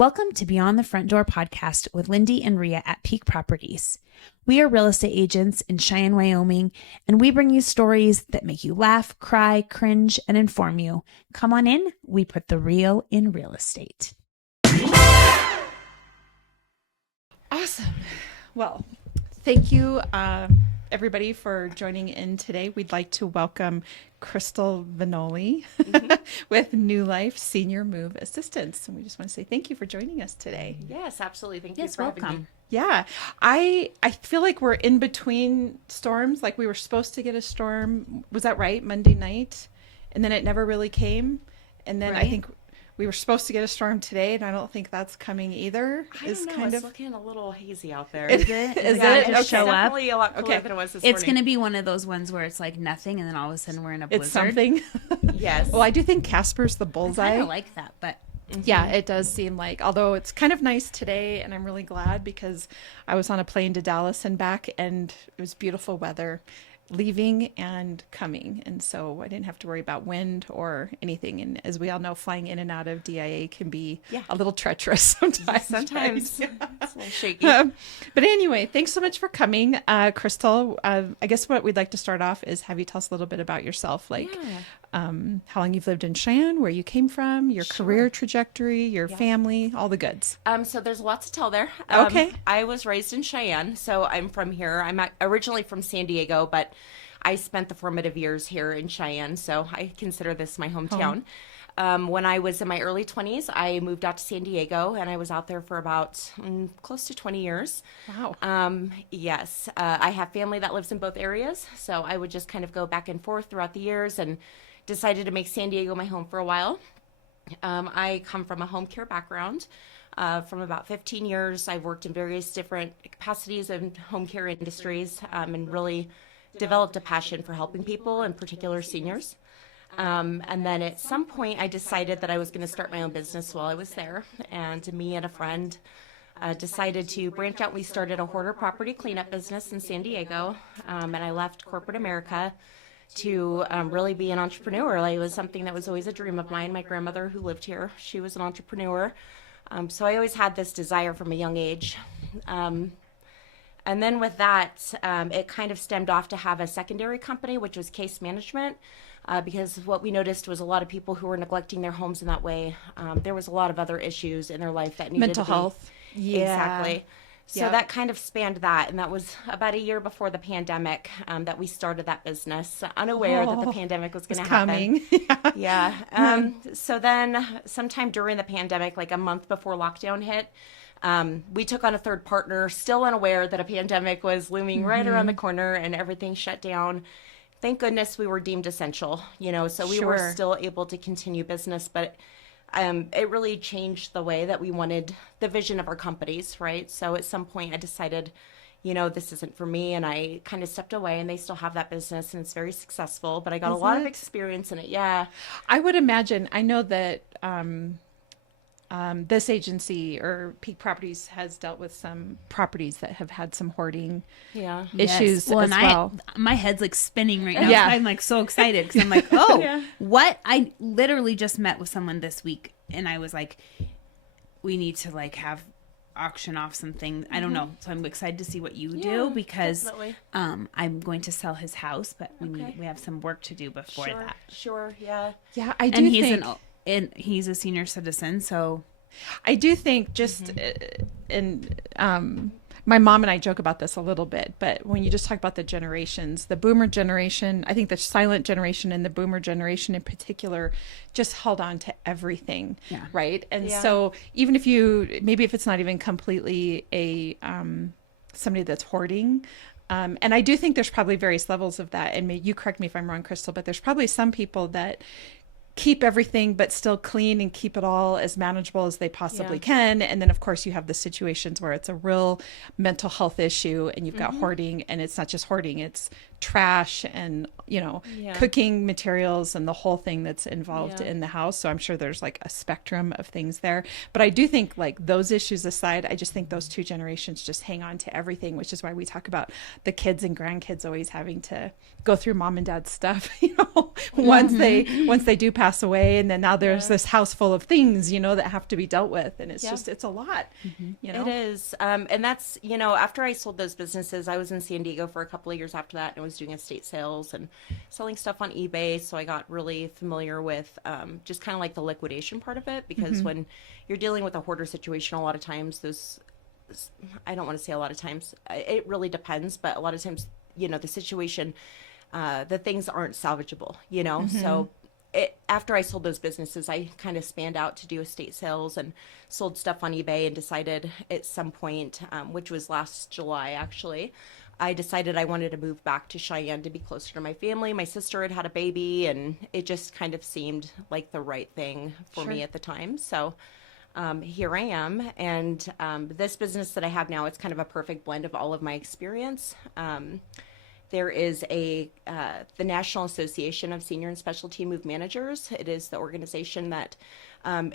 Welcome to Beyond the Front Door podcast with Lindy and Rhea at Peak Properties. We are real estate agents in Cheyenne, Wyoming, and we bring you stories that make you laugh, cry, cringe, and inform you. Come on in. We put the real in real estate. Awesome. Well, thank you, everybody, for joining in today. We'd like to welcome Crystal Vinole with New Life Senior Move Assistance. And we just want to say thank you for joining us today. Yes, absolutely. Thank you for having me. Yeah, I feel like we're in between storms. Like we were supposed to get a storm. Was that right? Monday night? And then it never really came. And then I think we were supposed to get a storm today, and I don't think that's coming either. I don't know. It's looking a little hazy out there. Is it? Is it? Okay. Show up? Definitely a lot cooler than it was this morning. It's going to be one of those ones where it's like nothing, and then all of a sudden we're in a blizzard. It's something. Yes. Well, I do think Casper's the bullseye. I kind of like that, but... Yeah, it does seem like, although it's kind of nice today, and I'm really glad because I was on a plane to Dallas and back, and it was beautiful weather leaving and coming, and so I didn't have to worry about wind or anything. And as we all know, flying in and out of DIA can be a little treacherous sometimes. Sometimes right? it's a little shaky. But anyway, thanks so much for coming, Crystal. I guess what we'd like to start off is have you tell us a little bit about yourself, like how long you've lived in Cheyenne, where you came from, your career trajectory, your family, all the goods. So there's lots to tell there. Okay. I was raised in Cheyenne, so I'm from here. I'm originally from San Diego, but I spent the formative years here in Cheyenne, so I consider this my hometown. When I was in my early 20s, I moved out to San Diego, and I was out there for about close to 20 years. Wow. Yes. I have family that lives in both areas, so I would just kind of go back and forth throughout the years and decided to make San Diego my home for a while. I come from a home care background. From about 15 years, I've worked in various different capacities in home care industries and really developed a passion for helping people, in particular seniors. And then at some point, I decided that I was going to start my own business while I was there. And me and a friend decided to branch out. We started a hoarder property cleanup business in San Diego. And I left corporate America to really be an entrepreneur. Like, it was something that was always a dream of mine. My grandmother, who lived here, she was an entrepreneur. So I always had this desire from a young age. And then with that, it kind of stemmed off to have a secondary company, which was case management, because what we noticed was a lot of people who were neglecting their homes in that way. There was a lot of other issues in their life that needed Mental to be, health. Yeah. Exactly. So that kind of spanned that. And that was about a year before the pandemic that we started that business, unaware that the pandemic was going to happen. Coming. Yeah. So then sometime during the pandemic, like a month before lockdown hit, we took on a third partner, still unaware that a pandemic was looming right around the corner and everything shut down. Thank goodness we were deemed essential, so we were still able to continue business, but it really changed the way that we wanted the vision of our companies, right? So at some point I decided, this isn't for me, and I kind of stepped away, and they still have that business, and it's very successful, but I got a lot of experience in it. Yeah. I would imagine, I know that this agency or Peak Properties has dealt with some properties that have had some hoarding issues as well. My head's like spinning right now. Yeah. I'm like so excited because I'm like, what? I literally just met with someone this week, and I was like, we need to like have auction off something. I don't know. So I'm excited to see what you do, because I'm going to sell his house, but we have some work to do before that. Sure. Yeah. Yeah, I do think. And he's a senior citizen, so I do think my mom and I joke about this a little bit, but when you just talk about the generations, the boomer generation, I think the silent generation and the boomer generation in particular just held on to everything, right? And so even if if it's not even completely somebody that's hoarding, and I do think there's probably various levels of that, and you correct me if I'm wrong, Crystal, but there's probably some people that keep everything but still clean and keep it all as manageable as they possibly can. And then of course you have the situations where it's a real mental health issue, and you've got hoarding, and it's not just hoarding, it's trash and cooking materials and the whole thing that's involved Yeah. in the house. So I'm sure there's like a spectrum of things there. But I do think, like, those issues aside, I just think those two generations just hang on to everything, which is why we talk about the kids and grandkids always having to go through mom and dad's stuff, once they do pass away. And then now there's this house full of things, that have to be dealt with. And it's it's a lot, It is. And that's, after I sold those businesses, I was in San Diego for a couple of years after that, and I was doing estate sales and selling stuff on eBay. So I got really familiar with just kind of like the liquidation part of it, because when you're dealing with a hoarder situation, a lot of times I don't want to say a lot of times, it really depends, but a lot of times, the situation, the things aren't salvageable, so after I sold those businesses, I kind of spanned out to do estate sales and sold stuff on eBay, and decided at some point, which was last July actually, I decided I wanted to move back to Cheyenne to be closer to my family. My sister had a baby, and it just kind of seemed like the right thing for me at the time. So here I am. And this business that I have now, it's kind of a perfect blend of all of my experience. There is the National Association of Senior and Specialty Move Managers. It is the organization that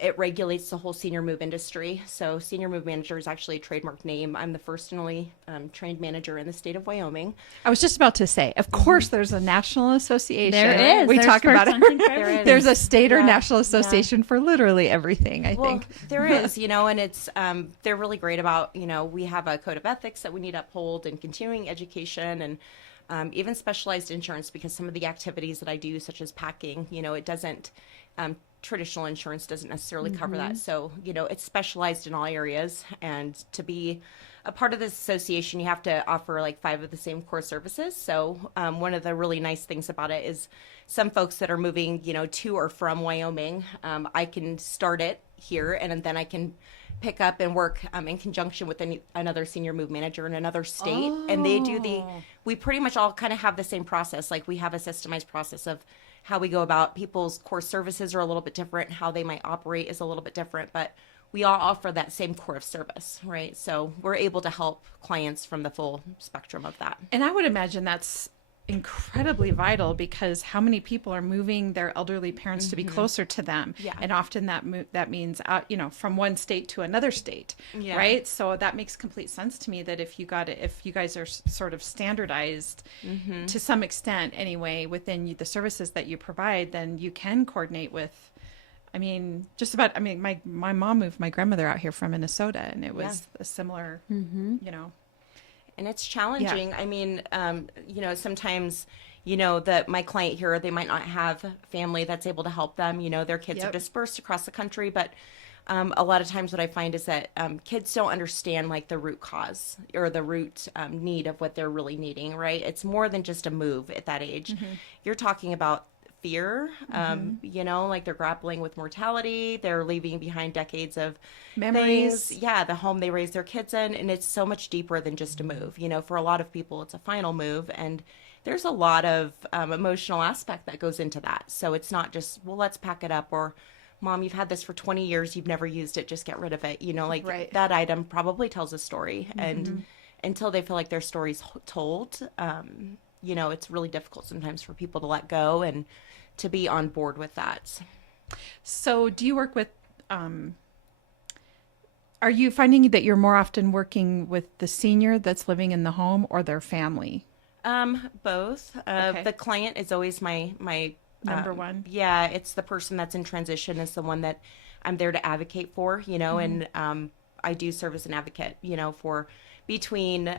it regulates the whole senior move industry. So Senior Move Manager is actually a trademark name. I'm the first and only trained manager in the state of Wyoming. I was just about to say, of course, there's a national association. There is. We talk about it. There's a state or national association for literally everything, I think. There is, and it's, they're really great about, we have a code of ethics that we need to uphold, and continuing education, and even specialized insurance, because some of the activities that I do, such as packing, it doesn't, traditional insurance doesn't necessarily cover that. So, it's specialized in all areas. And to be a part of this association, you have to offer like 5 of the same core services. So one of the really nice things about it is some folks that are moving, to or from Wyoming, I can start it here, and then I can pick up and work in conjunction with another senior move manager in another state. And they do we pretty much all kind of have the same process. Like, we have a systemized process of how we go about. People's core services are a little bit different. How they might operate is a little bit different, but we all offer that same core of service, right? So we're able to help clients from the full spectrum of that. And I would imagine that's incredibly vital, because how many people are moving their elderly parents to be closer to them? Yeah. And often that means out, from one state to another state, right? So that makes complete sense to me, that if you guys are sort of standardized to some extent anyway within the services that you provide, then you can coordinate with, my mom moved my grandmother out here from Minnesota, and it was a similar, And it's challenging. Yeah. Sometimes, that my client here, they might not have family that's able to help them. Their kids are dispersed across the country. But a lot of times what I find is that kids don't understand like the root cause or the root need of what they're really needing, right? It's more than just a move at that age. You're talking about fear, like they're grappling with mortality, they're leaving behind decades of memories, the home they raised their kids in, and it's so much deeper than just a move. For a lot of people, it's a final move, and there's a lot of emotional aspect that goes into that. So it's not just, well, let's pack it up, or Mom, you've had this for 20 years, you've never used it, just get rid of it. Right. That item probably tells a story, and until they feel like their story's told, it's really difficult sometimes for people to let go and to be on board with that. So do you work with, are you finding that you're more often working with the senior that's living in the home or their family? Both. Okay. The client is always my Number one. Yeah, it's the person that's in transition is the one that I'm there to advocate for, and I do serve as an advocate, for between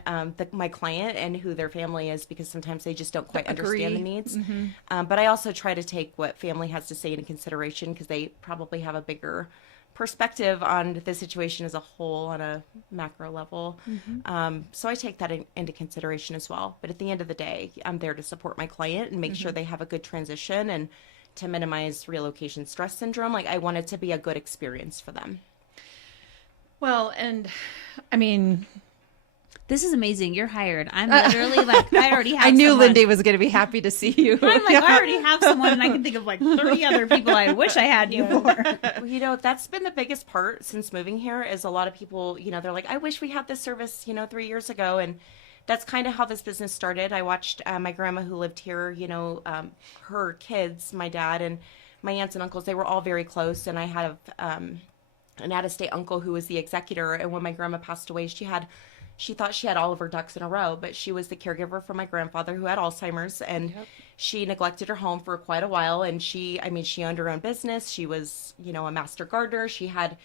my client and who their family is, because sometimes they just don't quite understand the needs. But I also try to take what family has to say into consideration, because they probably have a bigger perspective on the situation as a whole on a macro level. So I take that into consideration as well. But at the end of the day, I'm there to support my client and make sure they have a good transition, and to minimize relocation stress syndrome. Like, I want it to be a good experience for them. Well, and this is amazing. You're hired. I'm literally like, I already have I knew someone. Lindy was going to be happy to see you. I'm like, I already have someone, and I can think of like 30 other people I wish I had you for. That's been the biggest part since moving here, is a lot of people, they're like, I wish we had this service, 3 years ago. And that's kind of how this business started. I watched my grandma who lived here, her kids, my dad and my aunts and uncles, they were all very close. And I had an out-of-state uncle who was the executor. And when my grandma passed away, she thought she had all of her ducks in a row, but she was the caregiver for my grandfather who had Alzheimer's, and she neglected her home for quite a while. And she owned her own business. She was, a master gardener. She had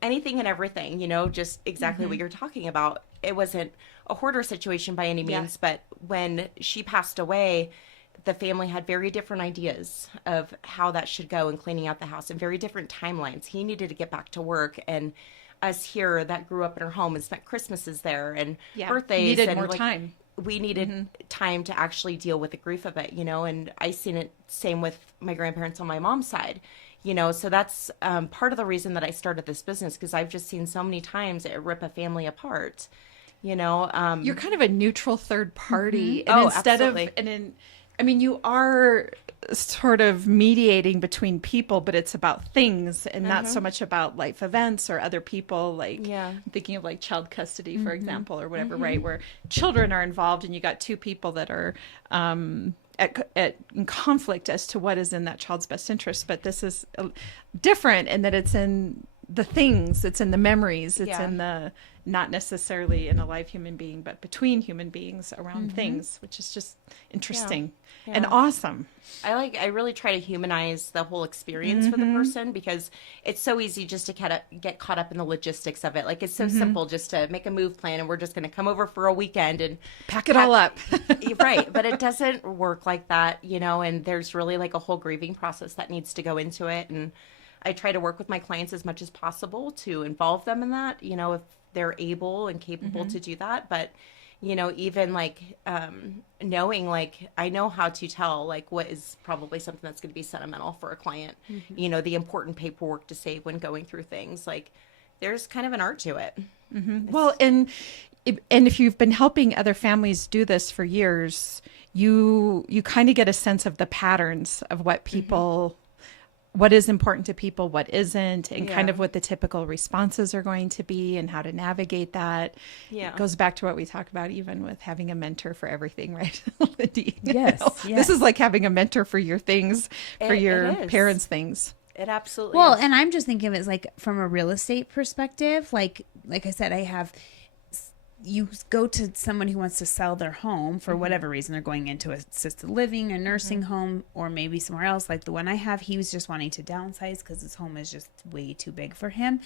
anything and everything, just exactly what you're talking about. It wasn't a hoarder situation by any means, but when she passed away, the family had very different ideas of how that should go in cleaning out the house and very different timelines. He needed to get back to work, and us here that grew up in her home and spent Christmases there and birthdays needed and more time. We needed time to actually deal with the grief of it, and I seen it same with my grandparents on my mom's side, so that's part of the reason that I started this business, because I've just seen so many times it rip a family apart, You're kind of a neutral third party. And absolutely. You are sort of mediating between people, but it's about things and not so much about life events or other people. I'm thinking of like child custody, for example, or whatever, right? Where children are involved and you got two people that are in conflict as to what is in that child's best interest. But this is different in that it's in the things, it's in the memories, it's in the, not necessarily in a live human being, but between human beings around things, which is just interesting and awesome. I really try to humanize the whole experience for the person, because it's so easy just to get caught up in the logistics of it. Like, it's so simple just to make a move plan and we're just going to come over for a weekend and pack it all up. Right. But it doesn't work like that, and there's really like a whole grieving process that needs to go into it. And I try to work with my clients as much as possible to involve them in that, if they're able and capable to do that. But, even like knowing, like, I know how to tell, like, what is probably something that's going to be sentimental for a client, the important paperwork to save when going through things. Like, there's kind of an art to it. Well, and if you've been helping other families do this for years, you kind of get a sense of the patterns of what people what is important to people, what isn't, and kind of what the typical responses are going to be and how to navigate that. Yeah. It goes back to what we talk about even with having a mentor for everything, right? Lindy? Yes. This is like having a mentor for your things, for your parents' things. It absolutely is. And I'm just thinking of it as like from a real estate perspective, like I said, you go to someone who wants to sell their home for whatever reason. They're going into assisted living, a nursing home, or maybe somewhere else. Like the one I have, he was just wanting to downsize because his home is just way too big for him.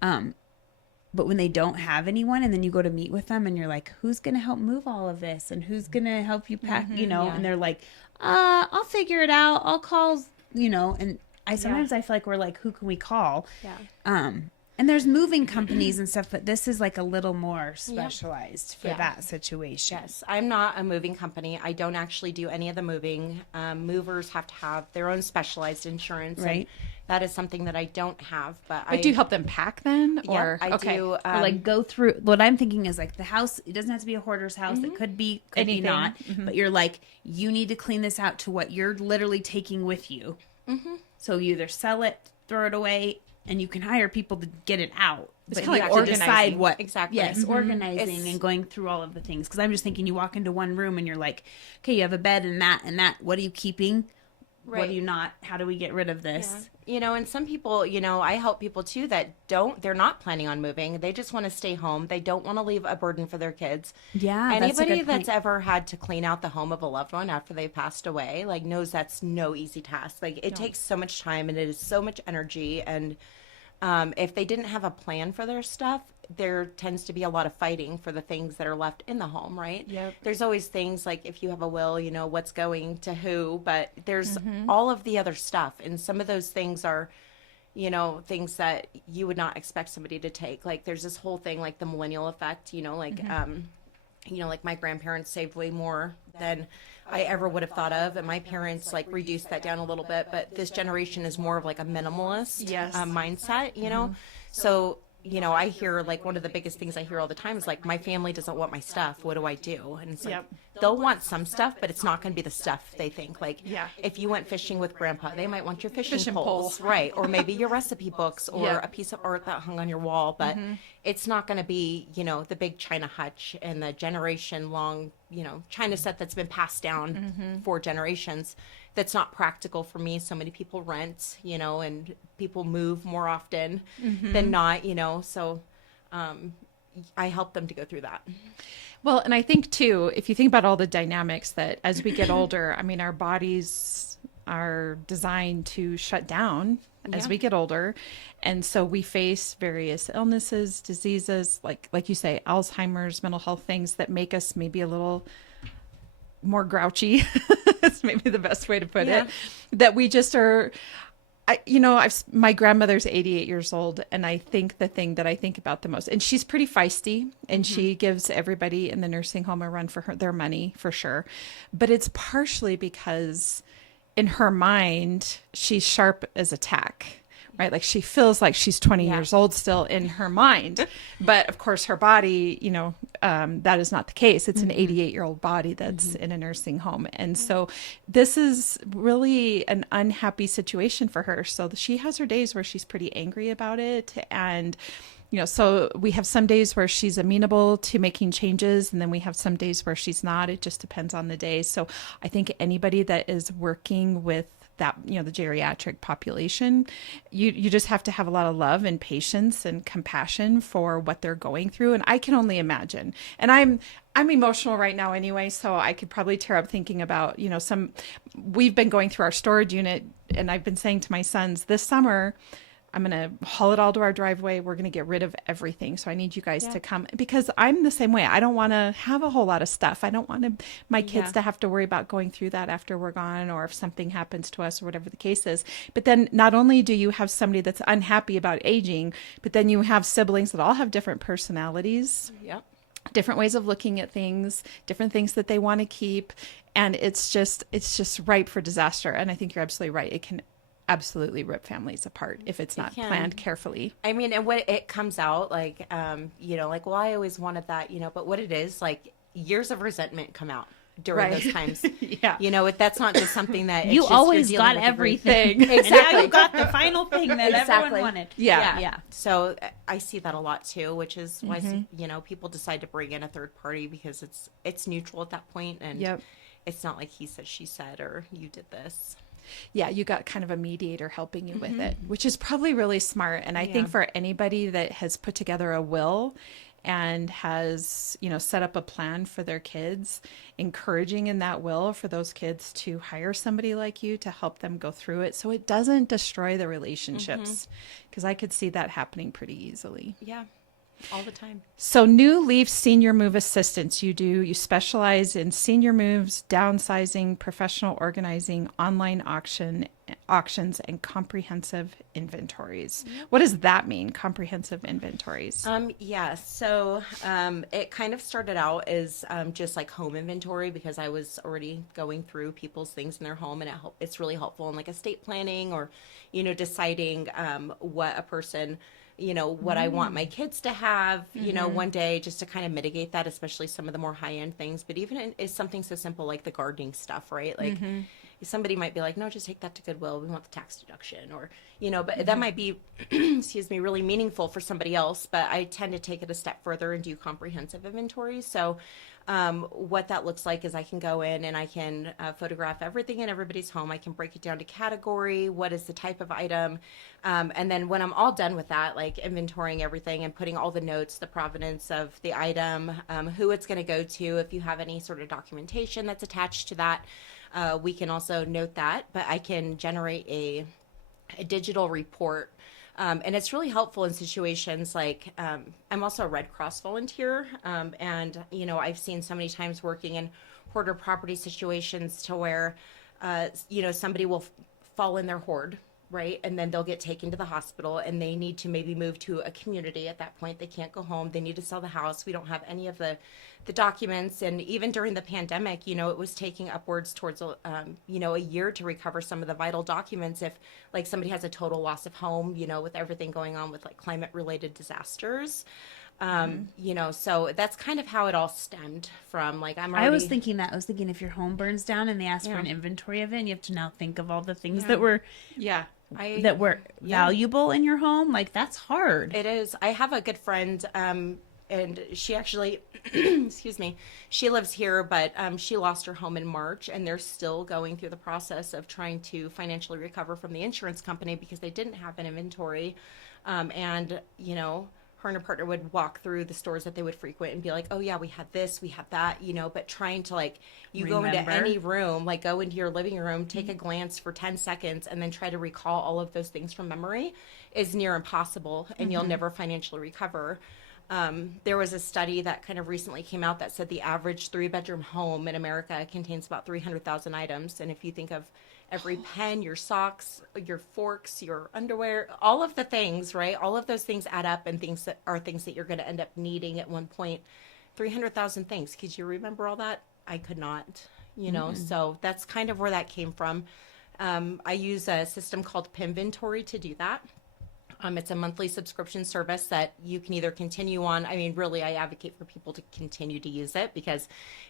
But when they don't have anyone, and then you go to meet with them and you're like, who's going to help move all of this? And who's going to help you pack, and they're like, I'll figure it out. I'll call, and sometimes I feel like we're like, who can we call? Yeah. And there's moving companies and stuff, but this is like a little more specialized for that situation. Yes, I'm not a moving company. I don't actually do any of the moving. Movers have to have their own specialized insurance. Right. That is something that I don't have. But do you help them pack then? Or I do. Or like go through. What I'm thinking is like the house. It doesn't have to be a hoarder's house. It could be not. But you're like, you need to clean this out to what you're literally taking with you. So you either sell it, throw it away. And you can hire people to get it out. It's but kind of like to decide what. Exactly. Yes, organizing and going through all of the things. Because I'm just thinking you walk into one room and you're like, okay, you have a bed and that and that. What are you keeping? Right. What are you not? How do we get rid of this? Yeah. And some people, I help people too that they're not planning on moving. They just want to stay home. They don't want to leave a burden for their kids. Yeah. Anybody that's ever had to clean out the home of a loved one after they passed away, like knows that's no easy task. Like it takes so much time and it is so much energy. And if they didn't have a plan for their stuff, there tends to be a lot of fighting for the things that are left in the home, right? Yep. There's always things like if you have a will, what's going to who, but there's all of the other stuff. And some of those things are, things that you would not expect somebody to take. Like there's this whole thing like the millennial effect, like my grandparents saved way more than I ever would have thought of. And my parents like reduced that down a little bit, but this generation is more of like a minimalist mindset, So, I hear like one of the biggest things I hear all the time is like, my family doesn't want my stuff. What do I do? And it's like, they'll want some stuff, but it's not going to be the stuff they think. Like, if you went fishing with grandpa, they might want your fishing poles, right? Or maybe your recipe books or a piece of art that hung on your wall, but it's not going to be, the big China hutch and the generation long, China set that's been passed down for generations. That's not practical for me. So many people rent, and people move more often than not, so I help them to go through that. Well, and I think too, if you think about all the dynamics that as we get older, I mean, our bodies are designed to shut down as we get older. And so we face various illnesses, diseases, like you say, Alzheimer's, mental health things that make us maybe a little more grouchy. That's maybe the best way to put it. That we just are, my grandmother's 88 years old, and I think the thing that I think about the most, and she's pretty feisty, and she gives everybody in the nursing home a run for their money, for sure. But it's partially because in her mind, she's sharp as a tack. Right? Like she feels like she's 20 years old still in her mind. But of course, her body, that is not the case. It's an 88-year-old body that's in a nursing home. And so this is really an unhappy situation for her. So she has her days where she's pretty angry about it. And, so we have some days where she's amenable to making changes. And then we have some days where she's not. It just depends on the day. So I think anybody that is working with that, the geriatric population, you just have to have a lot of love and patience and compassion for what they're going through. And I can only imagine. And I'm emotional right now anyway, so I could probably tear up thinking about, we've been going through our storage unit, and I've been saying to my sons this summer, I'm going to haul it all to our driveway. We're going to get rid of everything. So I need you guys to come, because I'm the same way. I don't want to have a whole lot of stuff. I don't want my kids to have to worry about going through that after we're gone, or if something happens to us or whatever the case is. But then not only do you have somebody that's unhappy about aging, but then you have siblings that all have different personalities. Different ways of looking at things, different things that they want to keep. And it's just ripe for disaster. And I think you're absolutely right. It can absolutely rip families apart if it's not planned carefully. I mean, and what it comes out like, well, I always wanted that, but what it is, like, years of resentment come out during those times. That's not just something that you always got everything. Exactly. And now you got the final thing that everyone wanted. Yeah. So I see that a lot too, which is why people decide to bring in a third party, because it's neutral at that point, and it's not like he said, she said, or you did this. Yeah, you got kind of a mediator helping you with it, which is probably really smart. And I think for anybody that has put together a will and has, set up a plan for their kids, encouraging in that will for those kids to hire somebody like you to help them go through it so it doesn't destroy the relationships, because I could see that happening pretty easily. Yeah. All the time. So New Leaf Senior Move Assistance, you specialize in senior moves, downsizing, professional organizing, online auctions, and comprehensive inventories. What does that mean, comprehensive inventories? So it kind of started out as just like home inventory, because I was already going through people's things in their home, and it's really helpful in like estate planning, or, deciding what a person, what I want my kids to have, one day, just to kind of mitigate that, especially some of the more high-end things. But even is something so simple like the gardening stuff, right? Like somebody might be like, no, just take that to Goodwill. We want the tax deduction, or, but that might be, really meaningful for somebody else. But I tend to take it a step further and do comprehensive inventory. So what that looks like is I can go in and I can photograph everything in everybody's home. I can break it down to category, what is the type of item. And then when I'm all done with that, like inventorying everything and putting all the notes, the provenance of the item, who it's going to go to, if you have any sort of documentation that's attached to that, we can also note that. But I can generate a digital report. And it's really helpful in situations like, I'm also a Red Cross volunteer. And, I've seen so many times working in hoarder property situations to where, somebody will fall in their hoard, right? And then they'll get taken to the hospital and they need to maybe move to a community at that point. They can't go home. They need to sell the house. We don't have any of the documents. And even during the pandemic, it was taking upwards towards, a year to recover some of the vital documents if like somebody has a total loss of home, with everything going on with like climate related disasters. So that's kind of how it all stemmed from. Like I was thinking if your home burns down and they ask for an inventory of it, and you have to now think of all the things that were valuable in your home. Like that's hard. It is. I have a good friend, and she actually, excuse me, she lives here, but she lost her home in March, and they're still going through the process of trying to financially recover from the insurance company because they didn't have an inventory, and her and her partner would walk through the stores that they would frequent and be like, oh yeah, we had this, we had that, but trying to like, go into any room, like go into your living room, take a glance for 10 seconds and then try to recall all of those things from memory is near impossible, and you'll never financially recover. There was a study that kind of recently came out that said the average 3-bedroom home in America contains about 300,000 items. And if you think of every pen, your socks, your forks, your underwear, all of the things, right? All of those things add up, and things that you're going to end up needing at one point. 300,000 things. Could you remember all that? I could not, so that's kind of where that came from. I use a system called Pinventory to do that. It's a monthly subscription service that you can either continue on. I mean, really, I advocate for people to continue to use it because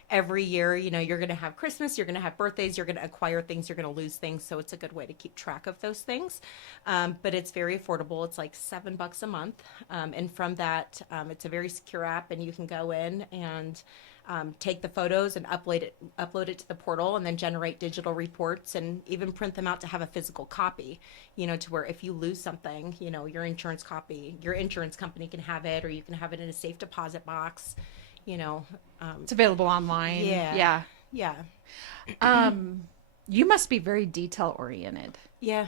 every year, you're going to have Christmas, you're going to have birthdays, you're going to acquire things, you're going to lose things. So it's a good way to keep track of those things. But it's very affordable. It's like $7 a month. And from that, it's a very secure app, and you can go in and take the photos and upload it to the portal, and then generate digital reports and even print them out to have a physical copy, to where if you lose something, your insurance company can have it, or you can have it in a safe deposit box, It's available online. Yeah. You must be very detail oriented. Yeah.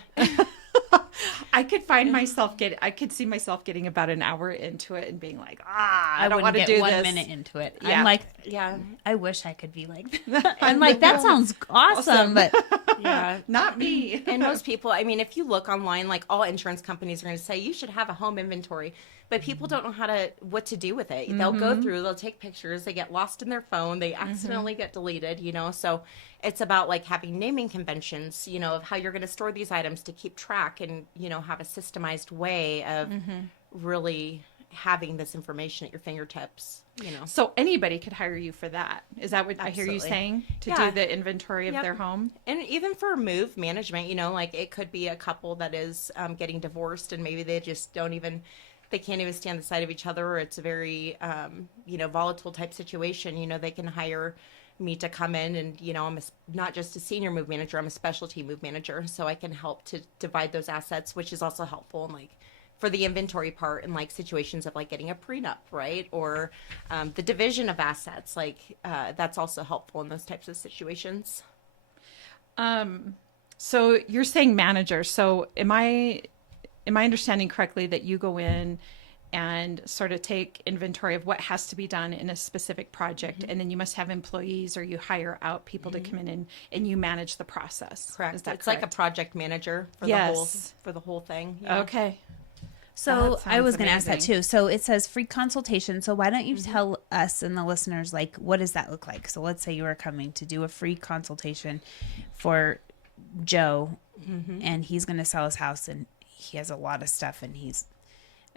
I could see myself getting about an hour into it and being like, I don't want to do this. 1 minute into it. Yeah. I'm like, I wish I could be like that. I'm like, that sounds awesome, but not me. And most people, I mean, if you look online, like all insurance companies are going to say you should have a home inventory, but people don't know what to do with it. They'll go through, they'll take pictures, they get lost in their phone, they accidentally get deleted, so it's about like having naming conventions, of how you're going to store these items to keep track and, have a systemized way of really having this information at your fingertips, So anybody could hire you for that. Is that what I hear you saying? To do the inventory of their home? And even for move management, like it could be a couple that is getting divorced, and maybe they just they can't even stand the sight of each other, or it's a very, volatile type situation. They can hire me to come in, and, I'm not just a senior move manager, I'm a specialty move manager. So I can help to divide those assets, which is also helpful in like for the inventory part, and like situations of like getting a prenup, right? Or the division of assets, like that's also helpful in those types of situations. So you're saying manager. So am I understanding correctly that you go in and sort of take inventory of what has to be done in a specific project, and then you must have employees, or you hire out people to come in and you manage the process? Correct. Is that it's correct? Like a project manager for the whole thing. Yeah. Okay. So I was going to ask that too. So it says free consultation. So why don't you tell us and the listeners, like, what does that look like? So let's say you are coming to do a free consultation for Joe, and he's going to sell his house, and he has a lot of stuff, and he's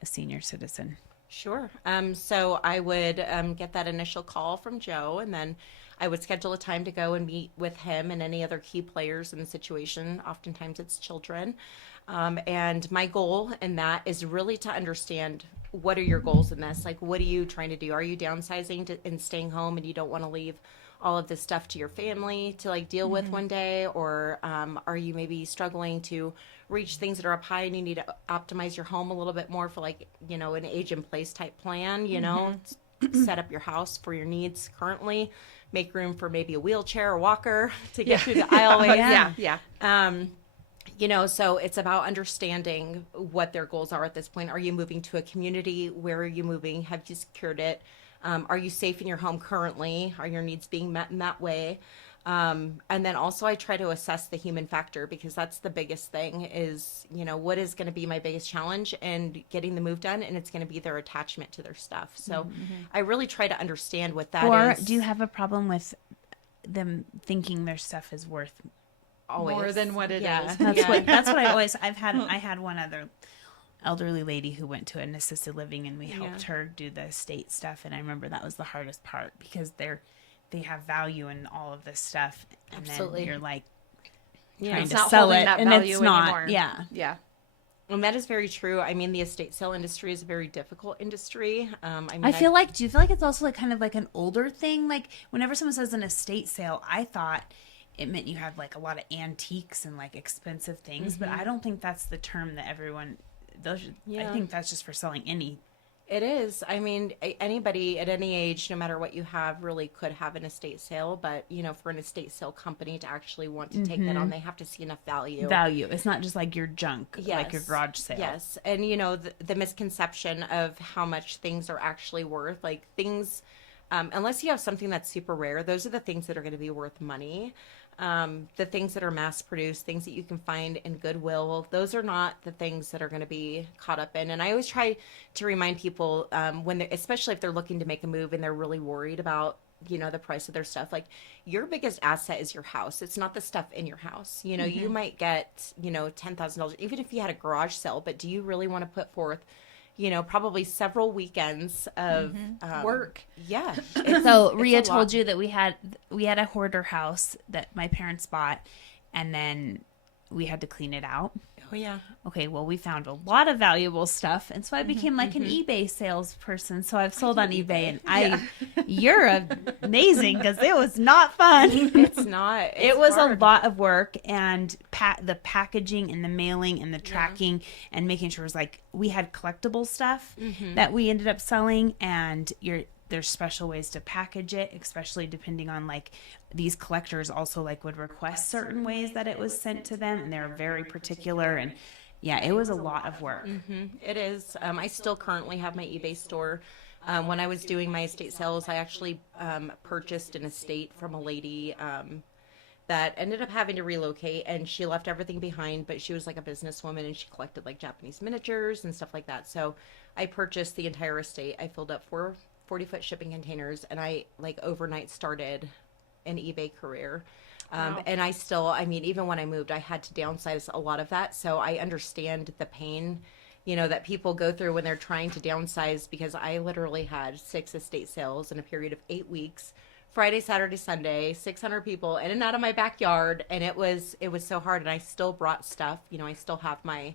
a senior citizen. Sure. So I would get that initial call from Joe, and then I would schedule a time to go and meet with him and any other key players in the situation. Oftentimes it's children. And my goal in that is really to understand, what are your goals in this? Like, what are you trying to do? Are you downsizing and staying home, and you don't want to leave all of this stuff to your family to like deal with one day? Or are you maybe struggling to reach things that are up high, and you need to optimize your home a little bit more for like, an age in place type plan, set up your house for your needs currently, make room for maybe a wheelchair or walker to get through the aisleways. So it's about understanding what their goals are at this point. Are you moving to a community? Where are you moving? Have you secured it? Are you safe in your home currently? Are your needs being met in that way? And then also I try to assess the human factor, because that's the biggest thing is, what is going to be my biggest challenge and getting the move done. And it's going to be their attachment to their stuff. So I really try to understand what that is. Or do you have a problem with them thinking their stuff is worth always more than what it is? That's what I had one other elderly lady who went to an assisted living, and we helped her do the estate stuff. And I remember that was the hardest part, because they have value in all of this stuff, and then you're like trying to sell it, and it's not anymore. Yeah. And that is very true. I mean, the estate sale industry is a very difficult industry. Do you feel like it's also like kind of like an older thing? Like whenever someone says an estate sale, I thought it meant you had like a lot of antiques and like expensive things, but I don't think that's the term that everyone. I think that's just for selling any. It is. I mean, anybody at any age, no matter what you have, really could have an estate sale. But, for an estate sale company to actually want to take that on, they have to see enough value. It's not just like your junk, like your garage sale. Yes. And, the misconception of how much things are actually worth, like things, unless you have something that's super rare, those are the things that are going to be worth money. The things that are mass produced, things that you can find in Goodwill, those are not the things that are going to be caught up in. And I always try to remind people, especially if they're looking to make a move and they're really worried about, the price of their stuff, like your biggest asset is your house. It's not the stuff in your house. You might get, $10,000, even if you had a garage sale, but do you really want to put forth probably several weekends of work. Yeah. So Rhea told you that we had a hoarder house that my parents bought, and then we had to clean it out. Oh yeah. Okay, well, we found a lot of valuable stuff, and so I became like an eBay salesperson. So I've sold on eBay, and you're amazing, because it was not fun. It's not. It was hard. A lot of work, and the packaging and the mailing and the tracking and making sure it was like we had collectible stuff that we ended up selling, and there's special ways to package it, especially depending on like these collectors also like would request certain ways that it was sent to them, and they're very particular. And it was a lot of work. It is. I still currently have my eBay store. When I was doing my estate sales, I actually purchased an estate from a lady that ended up having to relocate, and she left everything behind, but she was like a businesswoman, and she collected like Japanese miniatures and stuff like that. So I purchased the entire estate. I filled up 4 40-foot shipping containers, and I like overnight started an eBay career. Wow. And I mean, even when I moved, I had to downsize a lot of that. So I understand the pain, that people go through when they're trying to downsize, because I literally had 6 estate sales in a period of 8 weeks, Friday, Saturday, Sunday, 600 people in and out of my backyard. And it was so hard. And I still brought stuff, I still have my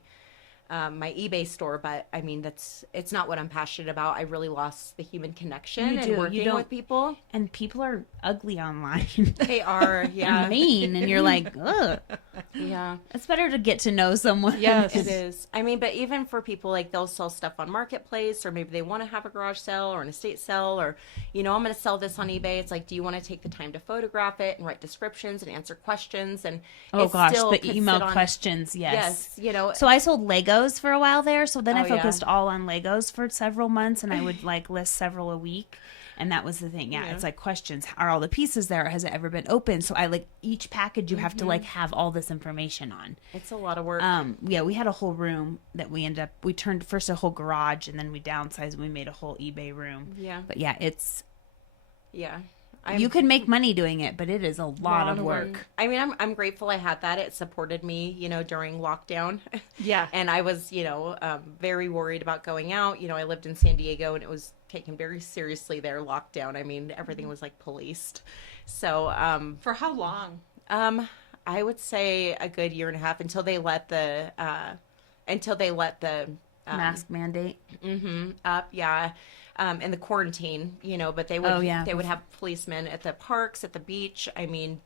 eBay store, but I mean, it's not what I'm passionate about. I really lost the human connection and working with people. And people are ugly online. They are, yeah. They're mean, and you're like, ugh. Yeah. It's better to get to know someone. Yes, it is. I mean, but even for people, like they'll sell stuff on Marketplace, or maybe they want to have a garage sale or an estate sale, or, I'm going to sell this on eBay. It's like, do you want to take the time to photograph it and write descriptions and answer questions? And the email questions. Yes. So I sold Legos for a while there, so then I focused all on Legos for several months, and I would like list several a week, and that was the thing. It's like questions: are all the pieces there? Has it ever been opened? So I like each package you have to like have all this information on. It's a lot of work. We had a whole room that we turned first a whole garage, and then we downsized and we made a whole eBay room. But it's you could make money doing it, but it is a lot of work. I mean, I'm grateful I had that. It supported me, during lockdown. Yeah. And I was, very worried about going out. I lived in San Diego, and it was taken very seriously there, lockdown. I mean, everything was like policed. So, for how long? I would say a good year and a half until they let the Mask mandate up. Yeah. And the quarantine, but they would have policemen at the parks, at the beach. I mean,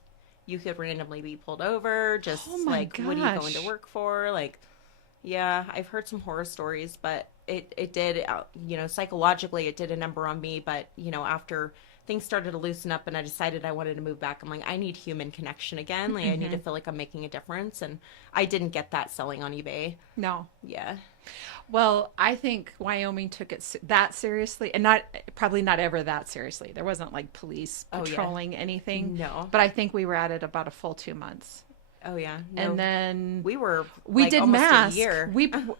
you could randomly be pulled over, just what are you going to work for? Like, yeah, I've heard some horror stories, but it did, psychologically it did a number on me. But, after things started to loosen up and I decided I wanted to move back, I'm like, I need human connection again. Like, I need to feel like I'm making a difference. And I didn't get that selling on eBay. No. Yeah. Well, I think Wyoming took it that seriously, and probably not ever that seriously. There wasn't like police patrolling anything. No. But I think we were at it about a full 2 months. Oh yeah. No. And then we did almost masks. a year.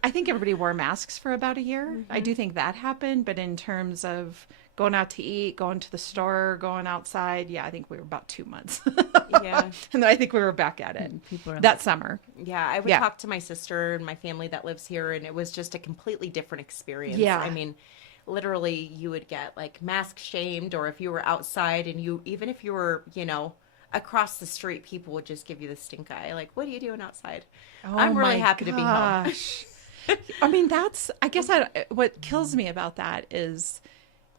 I think everybody wore masks for about a year. Mm-hmm. I do think that happened, but in terms of going out to eat, going to the store, going outside, yeah, I think we were about 2 months. Yeah. And then I think we were back at it that summer. Yeah, I would talk to my sister and my family that lives here, and it was just a completely different experience. Yeah. I mean, literally you would get like mask shamed, or if you were outside and even if you were, across the street, people would just give you the stink eye. Like, what are you doing outside? I'm really happy to be home. I mean, what kills me about that is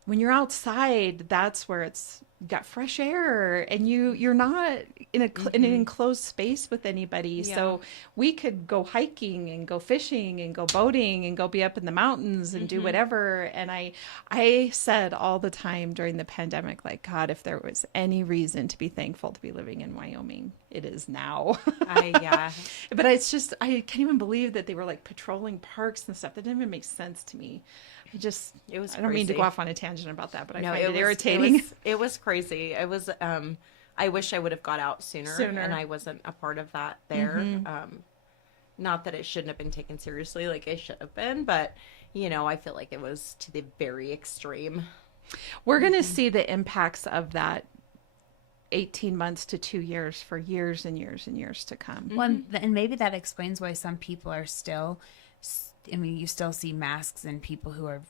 when you're outside, that's where it's got fresh air and you're not in in an enclosed space with anybody. Yeah. So we could go hiking and go fishing and go boating and go be up in the mountains and do whatever. And I said all the time during the pandemic, like, God, if there was any reason to be thankful to be living in Wyoming, it is now. Yeah. But it's just, I can't even believe that they were like patrolling parks and stuff. That didn't even make sense to me. I don't mean to go off on a tangent about that, but I find it irritating. It was crazy. It was, I wish I would have got out sooner. And I wasn't a part of that there. Not that it shouldn't have been taken seriously like it should have been, but, I feel like it was to the very extreme. We're going to see the impacts of that 18 months to 2 years for years and years and years to come. Well, and maybe that explains why some people are still, you still see masks and people who are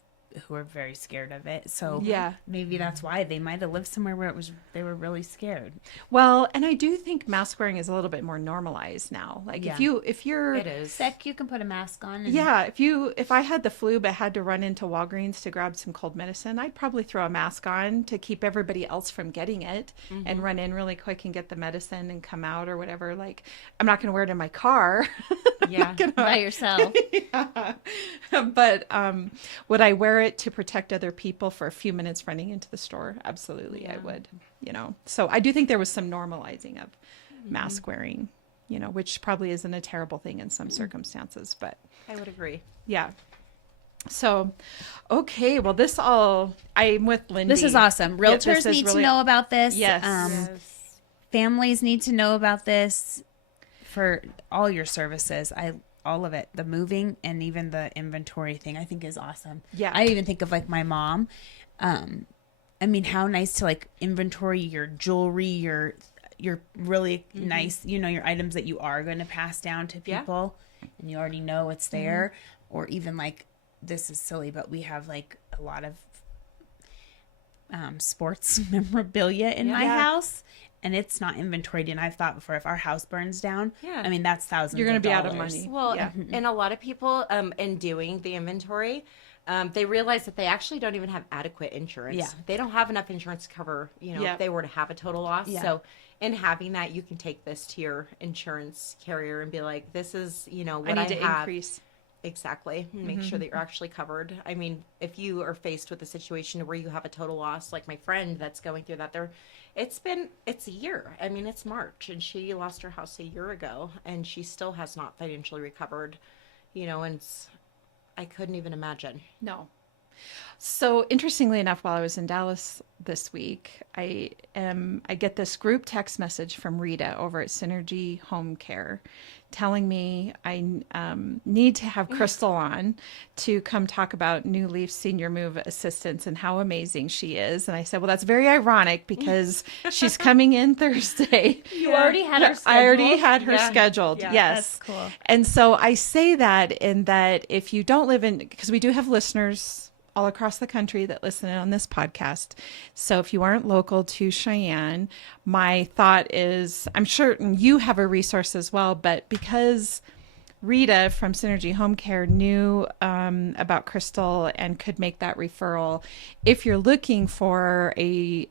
very scared of it. So yeah, maybe that's why they might have lived somewhere where they were really scared. Well, and I do think mask wearing is a little bit more normalized now. Like if you're it is sick, you can put a mask on. And... Yeah, if I had the flu but had to run into Walgreens to grab some cold medicine, I'd probably throw a mask on to keep everybody else from getting it and run in really quick and get the medicine and come out or whatever. Like, I'm not going to wear it in my car. Yeah, by yourself. Yeah. But would I wear it to protect other people for a few minutes running into the store? Absolutely, I would. So I do think there was some normalizing of mask wearing, which probably isn't a terrible thing in some circumstances, but I would agree. Yeah. So, okay. Well, I'm with Lindy. This is awesome. Realtors need to know about this. Yes. Families need to know about this for all your services. All of it, the moving and even the inventory thing, I think is awesome. Yeah. I even think of like my mom. How nice to like inventory your jewelry, your really nice, your items that you are going to pass down to people and you already know it's there. Or even like, this is silly, but we have like a lot of sports memorabilia in my house. And it's not inventoried. And I've thought before, if our house burns down, that's thousands. You're going to be dollars. out of money. Well, and a lot of people, in doing the inventory, they realize that they actually don't even have adequate insurance. Yeah. They don't have enough insurance to cover, if they were to have a total loss. Yeah. So in having that, you can take this to your insurance carrier and be like, this is, what I need to increase. Exactly. Make sure that you're actually covered. I mean, if you are faced with a situation where you have a total loss, like my friend that's going through that, it's a year. I mean, it's March and she lost her house a year ago and she still has not financially recovered, and I couldn't even imagine. No. So interestingly enough, while I was in Dallas this week, I get this group text message from Rita over at Synergy Home Care telling me I need to have Crystal on to come talk about New Leaf Senior Move Assistance and how amazing she is. And I said, well, that's very ironic because she's coming in Thursday. You already had her scheduled? I already had her scheduled, yeah, yes. That's cool. And so I say that in that if you don't live in, because we do have listeners all across the country that listen in on this podcast. So if you aren't local to Cheyenne, my thought is, I'm sure you have a resource as well, but because Rita from Synergy Home Care knew about Crystal and could make that referral, if you're looking for a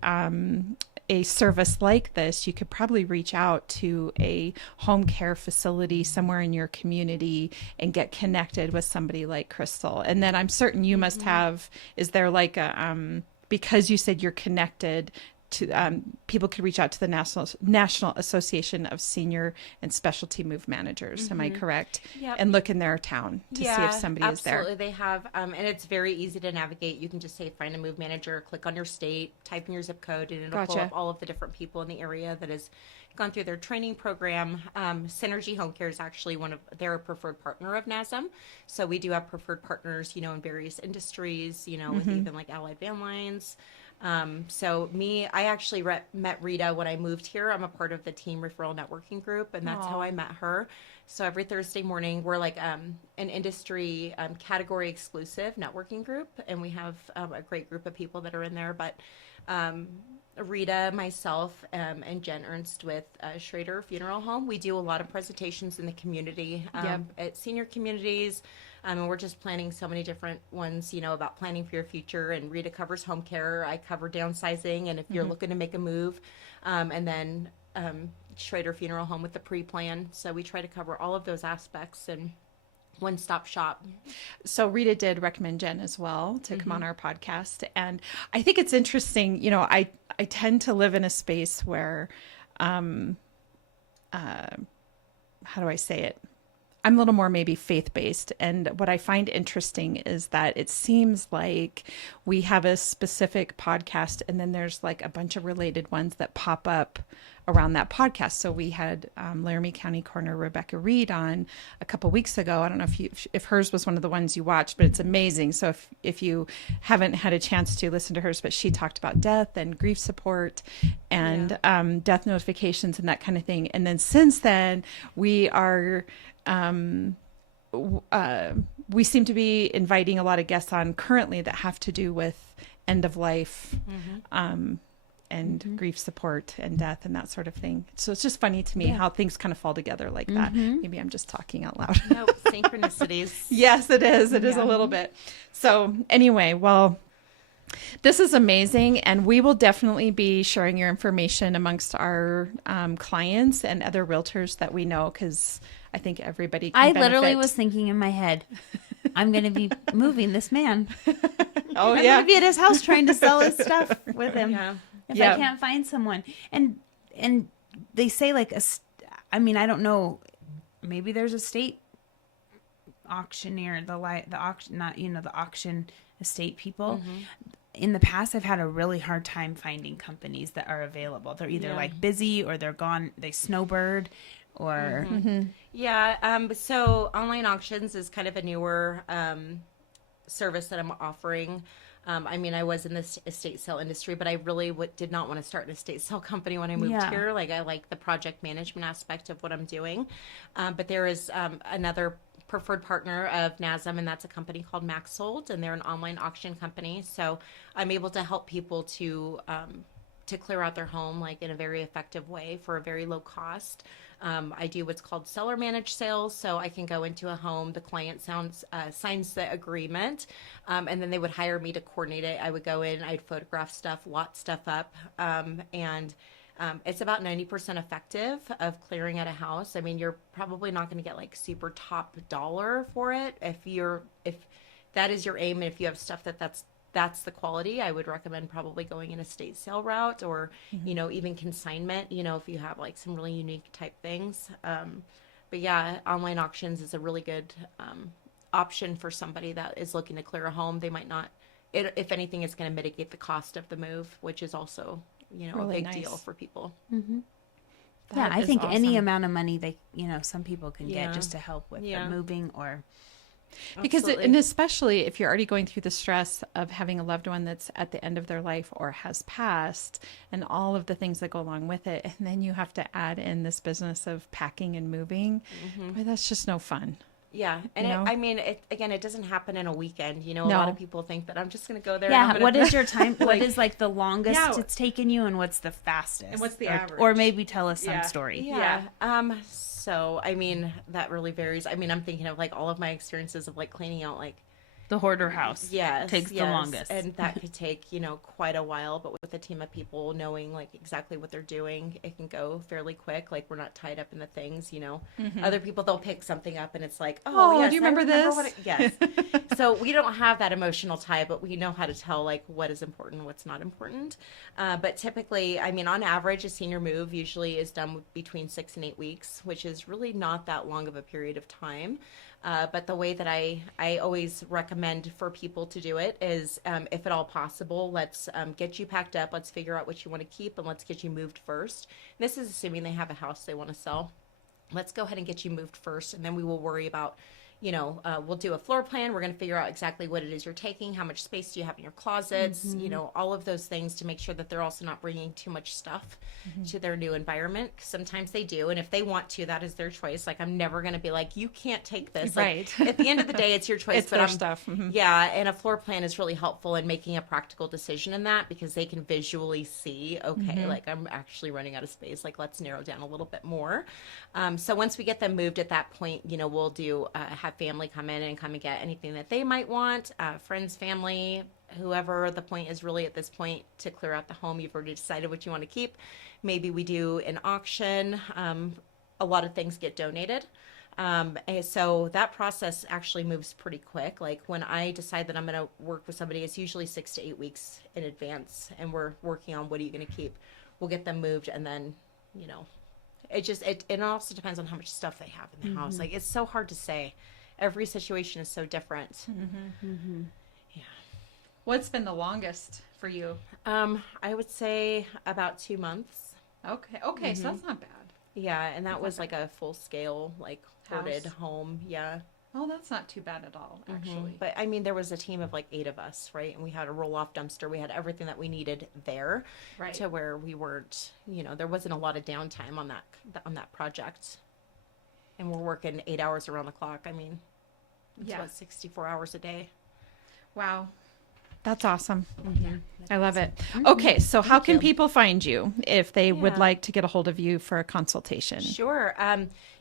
a service like this, you could probably reach out to a home care facility somewhere in your community and get connected with somebody like Crystal. And then I'm certain you must have, is there like a, because you said you're connected to, people could reach out to the National Association of Senior and Specialty Move Managers. Am I correct? Yep. And look in their town to see if somebody is there. Absolutely. They have, and it's very easy to navigate. You can just say, find a move manager, click on your state, type in your zip code, and it'll pull up all of the different people in the area that has gone through their training program. Synergy Home Care is actually they're a preferred partner of NASM. So we do have preferred partners, in various industries, with even like Allied Van Lines. I actually met Rita when I moved here. I'm a part of the team referral networking group, and that's how I met her. So every Thursday morning, we're like an industry category exclusive networking group, and we have a great group of people that are in there. But Rita, myself, and Jen Ernst with Schrader Funeral Home, we do a lot of presentations in the community at senior communities. And we're just planning so many different ones, about planning for your future. And Rita covers home care. I cover downsizing. And if you're looking to make a move, and then Schrader Funeral Home with the pre-plan. So we try to cover all of those aspects and one-stop shop. So Rita did recommend Jen as well to come on our podcast. And I think it's interesting, I tend to live in a space where, how do I say it? I'm a little more maybe faith-based. And what I find interesting is that it seems like we have a specific podcast and then there's like a bunch of related ones that pop up around that podcast. So we had Laramie County Coroner Rebecca Reed on a couple weeks ago. I don't know if hers was one of the ones you watched, but it's amazing. So if you haven't had a chance to listen to hers, but she talked about death and grief support and death notifications and that kind of thing. And then since then, we are... we seem to be inviting a lot of guests on currently that have to do with end of life, and grief support and death and that sort of thing. So it's just funny to me how things kind of fall together like that. Maybe I'm just talking out loud. No, synchronicities. Yes, it is. It is a little bit. So anyway, well, this is amazing, and we will definitely be sharing your information amongst our clients and other realtors that we know, because I think everybody can benefit. Literally was thinking in my head, I'm going to be moving this man. Oh, I'm going to be at his house trying to sell his stuff with him if I can't find someone. And they say like, I don't know, maybe there's a state auctioneer, the auction, not, the auction estate people. In the past, I've had a really hard time finding companies that are available. They're either like busy or they're gone, they snowbird or. So online auctions is kind of a newer service that I'm offering. I was in this estate sale industry, but I really did not want to start an estate sale company when I moved here. Like, I like the project management aspect of what I'm doing. But there is another preferred partner of NASM, and that's a company called MaxSold, and they're an online auction company. So I'm able to help people to clear out their home like in a very effective way for a very low cost. I do what's called seller managed sales. So I can go into a home, the client signs the agreement, and then they would hire me to coordinate it. I would go in, I'd photograph stuff, lot stuff up, and it's about 90% effective of clearing out a house. You're probably not going to get like super top dollar for it. If that is your aim, and if you have stuff that's the quality, I would recommend probably going an estate sale route, or, even consignment, if you have like some really unique type things. But yeah, online auctions is a really good option for somebody that is looking to clear a home. They might not, if anything, it's going to mitigate the cost of the move, which is also, really a big nice deal for people. I think any amount of money they, some people can get just to help with the moving or. Because and especially if you're already going through the stress of having a loved one that's at the end of their life or has passed, and all of the things that go along with it, and then you have to add in this business of packing and moving, boy, that's just no fun. Yeah, and it doesn't happen in a weekend. A lot of people think that I'm just going to go there. Yeah, what is your time? What is like the longest it's taken you, and what's the fastest? And what's the average? Or maybe tell us some story. Yeah. So, that really varies. I'm thinking of like all of my experiences of like cleaning out like The hoarder house. Yes. Takes the longest. And that could take, quite a while, but with a team of people knowing like exactly what they're doing, it can go fairly quick. Like we're not tied up in the things, Other people, they'll pick something up and it's like, oh yes, do you remember this? Yes. So we don't have that emotional tie, but we know how to tell like what is important, what's not important. But typically, I mean, on average, a senior move usually is done between 6 and 8 weeks, which is really not that long of a period of time. But the way that I always recommend for people to do it is, if at all possible, let's get you packed up. Let's figure out what you want to keep and let's get you moved first. And this is assuming they have a house they want to sell. Let's go ahead and get you moved first, and then we will worry about, we'll do a floor plan. We're going to figure out exactly what it is you're taking, how much space do you have in your closets, all of those things to make sure that they're also not bringing too much stuff to their new environment. Sometimes they do, and if they want to, that is their choice. Like, I'm never going to be like, you can't take this. Right. Like, at the end of the day, it's your choice. It's their stuff. Yeah, and a floor plan is really helpful in making a practical decision in that, because they can visually see, okay, like I'm actually running out of space. Like, let's narrow down a little bit more. So once we get them moved at that point, we'll do have family come in and get anything that they might want, friends, family, whoever. The point is really at this point to clear out the home. You've already decided what you want to keep. Maybe we do an auction. A lot of things get donated. And so that process actually moves pretty quick. Like when I decide that I'm going to work with somebody, it's usually 6 to 8 weeks in advance, and we're working on what are you going to keep. We'll get them moved, and then, it also depends on how much stuff they have in the house. Like, it's so hard to say. Every situation is so different. Yeah. What's been the longest for you? I would say about 2 months. Okay. So that's not bad. Yeah, and that was like a full scale, like hoarded home. Yeah. Oh, that's not too bad at all, actually. But I mean, there was a team of like 8 of us, right? And we had a roll-off dumpster. We had everything that we needed there, right, to where we weren't, there wasn't a lot of downtime on that project. And we're working 8 hours around the clock. I mean, it's about 64 hours a day. Wow. That's awesome. I love it. Okay, so how can people find you if they would like to get a hold of you for a consultation? Sure.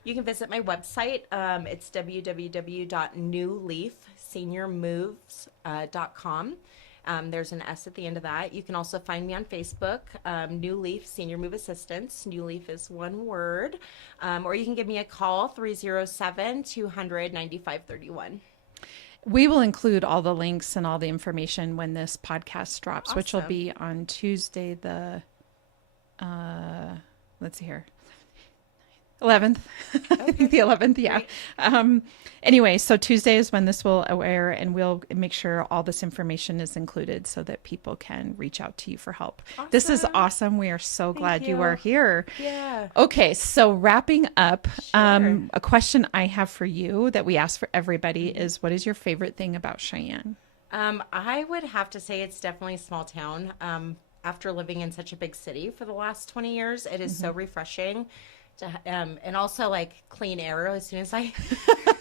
You can visit my website. It's www.newleafseniormoves.com. There's an S at the end of that. You can also find me on Facebook, New Leaf Senior Move Assistance. New Leaf is one word. Or you can give me a call, 307-200-9531. We will include all the links and all the information when this podcast drops, which will be on Tuesday, the, let's see here, 11th. I think the 11th, yeah. Anyway, so Tuesday is when this will air, and we'll make sure all this information is included so that people can reach out to you for help. Awesome. This is awesome. We are so glad you are here. Yeah. Okay, so wrapping up, a question I have for you that we ask for everybody is, what is your favorite thing about Cheyenne? I would have to say it's definitely a small town. After living in such a big city for the last 20 years, it is so refreshing. And also like clean air as soon as I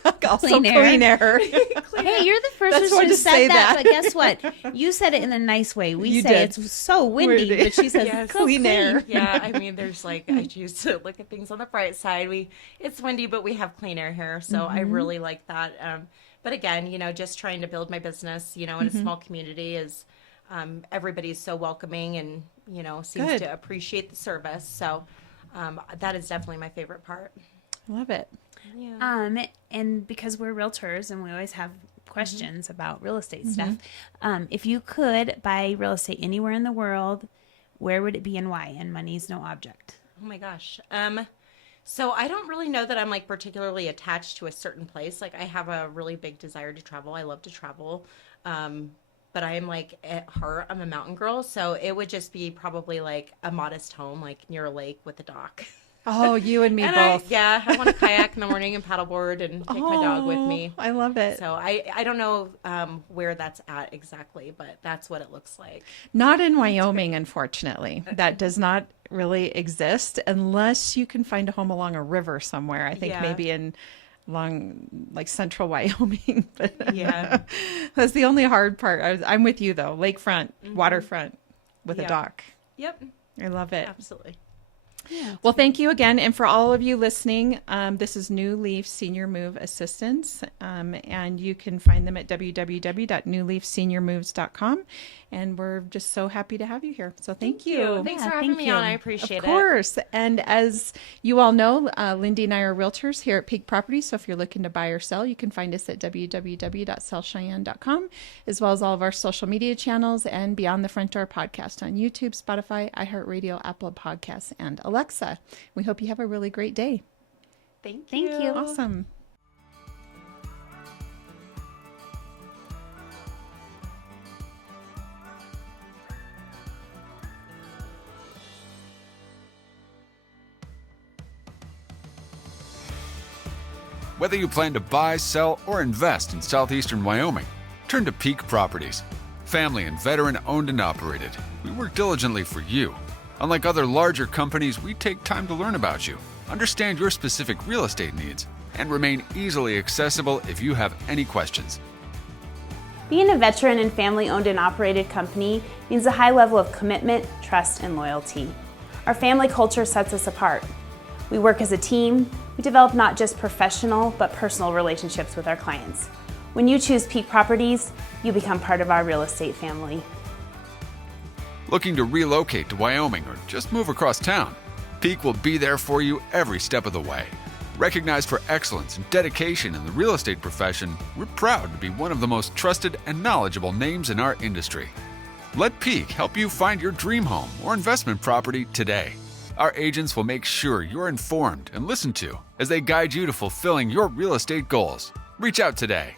clean air. Hey, you're the first person who said that, but guess what? You said it in a nice way. We say it's so windy, but she says clean air. Yeah, I mean, there's like, I choose to look at things on the bright side. It's windy, but we have clean air here, so I really like that. But again, just trying to build my business, in a small community is, everybody's so welcoming and, seems to appreciate the service. So that is definitely my favorite part. Love it. Yeah. And because we're realtors and we always have questions about real estate stuff, if you could buy real estate anywhere in the world, where would it be and why? And money's no object. Oh my gosh. So I don't really know that I'm like particularly attached to a certain place. Like I have a really big desire to travel. I love to travel. But I am like, at heart, I'm a mountain girl. So it would just be probably like a modest home, like near a lake with a dock. Oh, you and me both. I want to kayak in the morning and paddleboard and take my dog with me. I love it. So I don't know where that's at exactly, but that's what it looks like. Not in Wyoming, unfortunately. That does not really exist unless you can find a home along a river somewhere. I think maybe in along like central Wyoming. But that's the only hard part. I'm with you though. Lakefront, waterfront with a dock. Yep. I love it. Absolutely. Well, thank you again. And for all of you listening, this is New Leaf Senior Move Assistance. And you can find them at www.newleafseniormoves.com. And we're just so happy to have you here. So thank you. Thanks for having me on. I appreciate it. Of course. And as you all know, Lindy and I are realtors here at Peak Properties. So if you're looking to buy or sell, you can find us at www.sellcheyenne.com, as well as all of our social media channels and Beyond the Front Door podcast on YouTube, Spotify, iHeartRadio, Apple Podcasts, and Alexa. We hope you have a really great day. Thank you. Awesome. Whether you plan to buy, sell, or invest in southeastern Wyoming, turn to Peak Properties. Family and veteran owned and operated, we work diligently for you. Unlike other larger companies, we take time to learn about you, understand your specific real estate needs, and remain easily accessible if you have any questions. Being a veteran and family-owned and operated company means a high level of commitment, trust, and loyalty. Our family culture sets us apart. We work as a team. We develop not just professional, but personal relationships with our clients. When you choose Peak Properties, you become part of our real estate family. Looking to relocate to Wyoming or just move across town? Peak will be there for you every step of the way. Recognized for excellence and dedication in the real estate profession, we're proud to be one of the most trusted and knowledgeable names in our industry. Let Peak help you find your dream home or investment property today. Our agents will make sure you're informed and listened to as they guide you to fulfilling your real estate goals. Reach out today.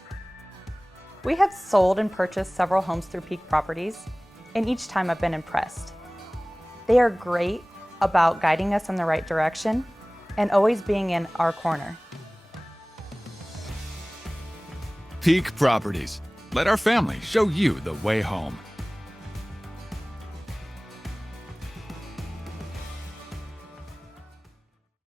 We have sold and purchased several homes through Peak Properties, and each time I've been impressed. They are great about guiding us in the right direction and always being in our corner. Peak Properties. Let our family show you the way home.